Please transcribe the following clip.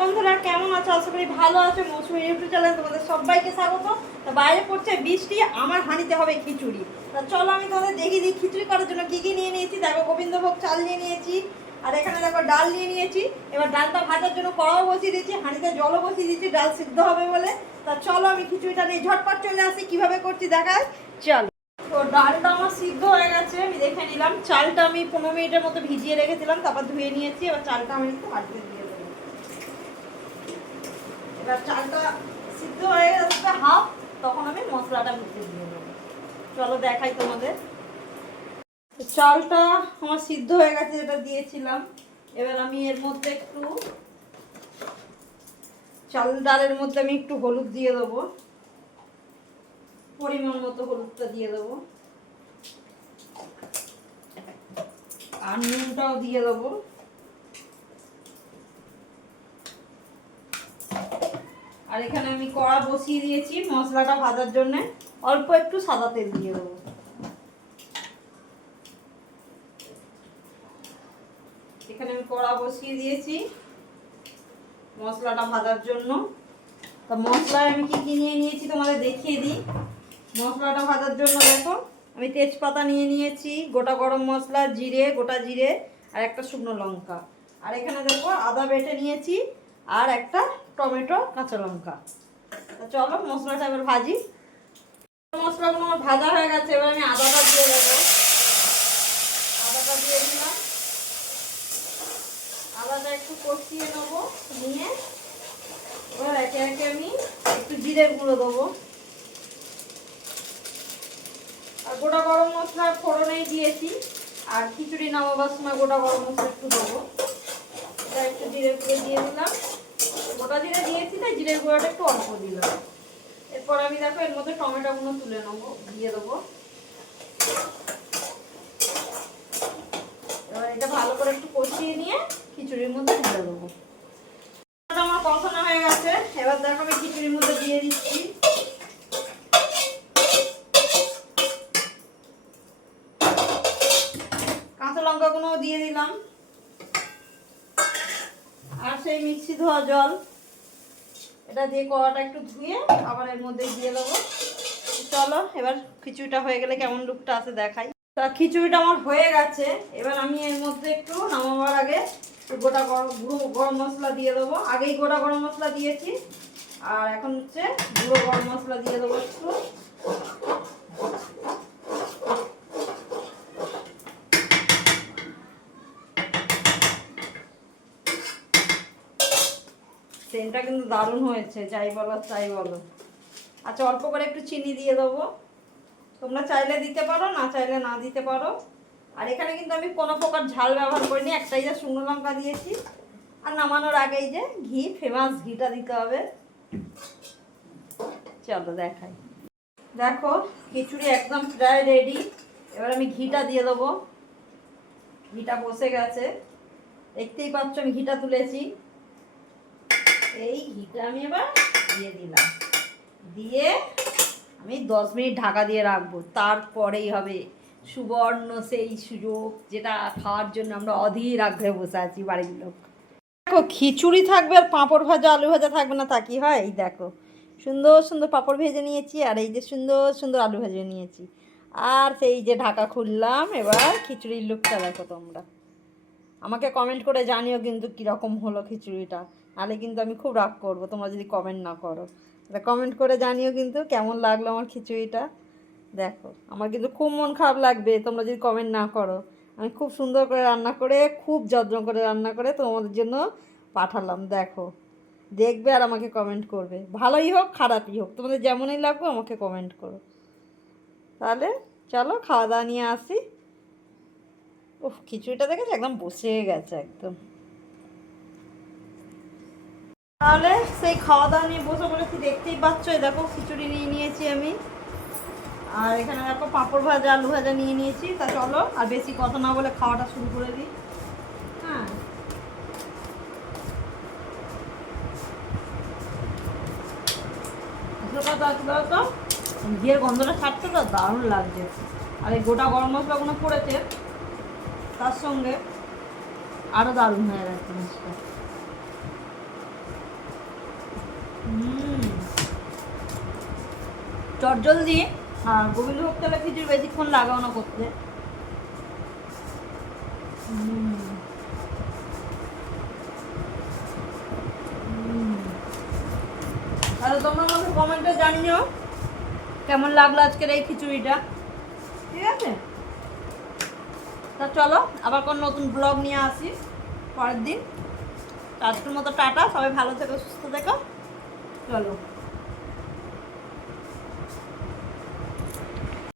বন্ধুরা, কেমন আছো? আশা করি ভালো আছো। মৌসুমি ইউটিউব চ্যানেল তোমাদের সবাইকে স্বাগত। তো বাইরে পড়ছে বৃষ্টি, আমার হাঁড়িতে হবে খিচুড়ি। তা চলো আমি তোমাদের দেখিয়ে দিই, খিচুড়ি করার জন্য কী কী নিয়ে নিয়েছি? দেখো, গোবিন্দভোগ চাল নিয়ে নিয়েছি, আর এখানে দেখো ডাল নিয়ে নিয়েছি। এবার ডালটা ভাজার জন্য কড়াও বসিয়ে দিয়েছি, হাঁড়িতে জলও বসিয়ে দিয়েছি, ডাল সিদ্ধ হবে বলে। তা চলো আমি খিচুড়িটা নিয়ে ঝটপট চলে আসি, কীভাবে করছি দেখায় চলো। তো ডালটা আমার সিদ্ধ হয়ে গেছে, আমি দেখে নিলাম। চালটা আমি পনেরো মিনিটের মতো ভিজিয়ে রেখেছিলাম, তারপর ধুয়ে নিয়েছি, এবার চালটা আমি একটু হাঁটতে দেবো চালটা সিদ্ধ হয়ে গেছে হাফ তখন আমি মশলাটা ভিজতে দিয়ে দেবো। চলো দেখাই তোমাদের। চালটা আমার সিদ্ধ হয়ে গেছে, যেটা দিয়েছিলাম। এবার আমি এর মধ্যে একটু, চাল ডালের মধ্যে আমি একটু হলুদ দিয়ে দেবো। পরিমাণ মতো হলুদটা দিয়ে দেবো। আর নুনটাও দিয়ে দেবো। আর এখানে আমি কড়া বসিয়ে দিয়েছি মশলাটা ভাজার জন্য। অল্প একটু সাদা তেল দিয়ে দেবো। এখানে আমি কড়া বসিয়ে দিয়েছি মশলাটা ভাজার জন্য। তা মশলায় আমি কি কি নিয়ে নিয়েছি তোমাদের দেখিয়ে দিই। মশলাটা ভাজার জন্য দেখো, আমি তেজপাতা নিয়ে নিয়েছি, গোটা গরম মশলা, জিরে, গোটা জিরে আর একটা শুকনো লঙ্কা। আর এখানে দেখো আদা বেটে নিয়েছি আর একটা টমেটো, কাঁচা লঙ্কা। চলো, মশলাটা এবার ভাজি। মশলাগুলো আমার ভাজা হয়ে গেছে, এবার আমি আদাটা দিয়ে দেবো। আদাটা দিয়ে দিলাম। আদাটা একটু কষিয়ে নেব, নিয়ে। এবার একে একে আমি একটু জিরের গুঁড়ো দেবো। আর গোটা গরম মশলা ফোড়নেই দিয়েছি। আর খিচুড়ি নামাবার সময় গোটা গরম মশলা একটু দেবো। এটা একটু জিরে গুঁড়ো দিয়ে দিলাম। গোটা জিরে দিয়েছি, তাই জিরের গুঁড়োটা একটু অল্প দিলাম। এরপর আমি দেখো এর মধ্যে টমেটোগুলো তুলে নেব, দিয়ে দেবো। এবার এটা ভালো করে একটু কষিয়ে নিয়ে খিচুড়ির মধ্যে ঢেলে দেবো। আমার কষানো হয়ে গেছে, এবার দেখো আমি খিচুড়ির মধ্যে দিয়ে দিচ্ছি। কাঁচা লঙ্কাগুলো দিয়ে দিলাম। আর সেই মিক্সি ধোয়া জল। এটা দিয়ে কড়াটা একটু ধুয়ে আবার এর মধ্যে দিয়ে দেবো। চলো, এবার খিচুড়িটা হয়ে গেলে কেমন লুকটা আছে দেখাই। তা খিচুড়িটা আমার হয়ে গেছে। এবার আমি এর মধ্যে একটু নামাবার আগে গোটা গরম গরম মশলা দিয়ে দেবো। আগেই গোটা গরম মশলা দিয়েছি। আর এখন হচ্ছে গুঁড়ো গরম মশলা দিয়ে দেবো একটু সেন্টটা কিন্তু দারুণ হয়েছে, যাই বলো, তাই বলো। আচ্ছা অল্প করে একটু চিনি দিয়ে দেবো। তোমরা চাইলে দিতে পারো, না চাইলে না দিতে পারো। আর এখানে কিন্তু আমি কোনো প্রকার ঝাল ব্যবহার করিনি, একটাই যে শুকনো লঙ্কা দিয়েছি। আর নামানোর আগেই যে ঘি, ফেমাস ঘিটা দিতে হবে। চলো দেখাই। দেখো, খিচুড়ি একদম প্রায় রেডি এবার আমি ঘিটা দিয়ে দেবো। ঘিটা বসে গেছে। দেখতেই পাচ্ছ, আমি ঘিটা তুলেছি। এই ঘিটা আমি এবার দিয়ে দিলাম। দিয়ে আমি দশ মিনিট ঢাকা দিয়ে রাখব, তারপরেই হবে সুবর্ণ সেই সুযোগ যেটা খাওয়ার জন্য আমরা অধীর আগ্রহে বসে আছি বাড়ির লোক। দেখো, খিচুড়ি থাকবে আর পাঁপড় ভাজা, আলু ভাজা থাকবে না, তা কি হয়? এই দেখো, সুন্দর সুন্দর পাঁপড় ভেজে নিয়েছি আর এই যে সুন্দর সুন্দর আলু ভেজে নিয়েছি। আর সেই যে ঢাকা খুললাম, এবার খিচুড়ির লুকটা দেখো তোমরা। আমাকে কমেন্ট করে জানিও কিন্তু কীরকম হলো খিচুড়িটা। নাহলে কিন্তু আমি খুব রাগ করব, তোমরা যদি কমেন্ট না করো। কমেন্ট করে জানিও কিন্তু কেমন লাগল আমার খিচুড়িটা। দেখো, আমার কিন্তু খুব মন খারাপ লাগবে, তোমরা যদি কমেন্ট না করো। আমি খুব সুন্দর করে রান্না করে, খুব যত্ন করে রান্না করে তোমাদের জন্য পাঠালাম, দেখো। দেখবে আর আমাকে কমেন্ট করবে। ভালোই হোক, খারাপই হোক, তোমাদের যেমনই লাগবে আমাকে কমেন্ট করো। তাহলে চলো খাওয়া দাওয়া নিয়ে আসি। উফ, খিচুড়িটা দেখেছি? একদম বসে গেছে, একদম। তাহলে সেই খাওয়া দাওয়া নিয়ে বসে বলেছি দেখতেই পাচ্ছ? দেখো, খিচুড়ি নিয়ে নিয়েছি আমি। আর এখানে দেখো পাঁপড় ভাজা, আলু ভাজা নিয়ে নিয়েছি। তা চলো, আর বেশি কথা না বলে খাওয়াটা শুরু করে দিই। হ্যাঁ। তো ঘিয়ের গন্ধটা ছাড়ছে তো দারুণ লাগছে। আর এই গোটা গরম মশলাগুলো পড়েছে? তার সঙ্গে আরও দারুণ হয়ে গেছে জিনিসটা চটজলদি গোবিন্দভোগ তেলে খিচুড়ি বেশিক্ষণ লাগাও না করতে। তাহলে তোমরা আমাকে কমেন্টে জানিও কেমন লাগল আজকের এই খিচুড়িটা। ঠিক আছে? তা চলো, আবার কোন নতুন ব্লগ নিয়ে আসি। পরের দিন। আজকের মতো টাটা, সবাই ভালো থেকো, সুস্থ থেকো। চলো